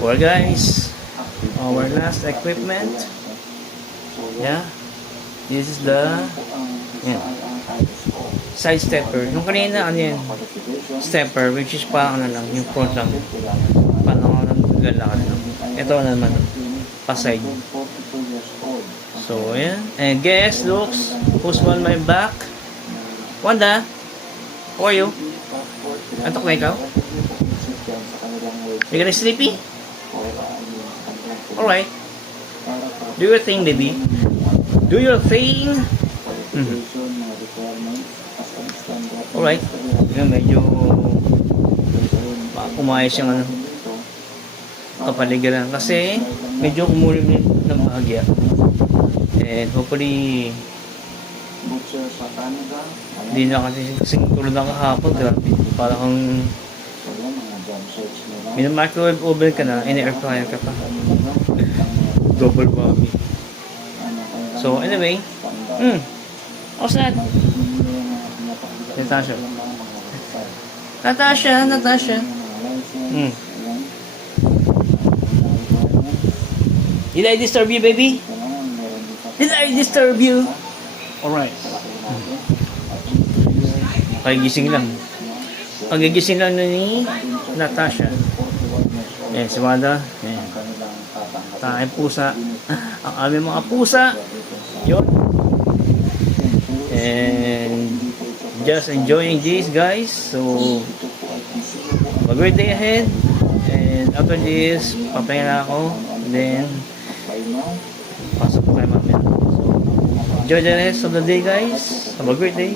For guys, our last equipment. Yeah. This is the side stepper. Yung kanina, ano yan? Stepper, which is parang ano lang, yung front lang. Paano lang lalakad lang. Ito na naman, pa-side. So, ayan. And guess, looks, who's on my back? Wanda? How are you? Antok na ikaw? You gonna sleepy? Alright. Do your thing, baby. Do your thing. Alright. Yung medyo umayos yung ano, kapaligiran. Kasi medyo kumulim ng bahagya. And hopefully hindi na kasi tulad ng kahapon. Grabe. Parang microwave oven ka na, in-air fryer ka pa. Double whammy. So anyway, what's that? Natasha. Did I disturb you, baby? Did I disturb you? Alright. Pagigising lang. Pagigising lang ni Natasha. Ayan, si Wanda. Ayan. Tayong pusa. Ang aming mga pusa. Yun. And just enjoying this, guys. So, have a great day ahead. And after this, papahinga na ako. Then, pasok po kayo mamaya. So, enjoy the rest of the day, guys. Have a great day.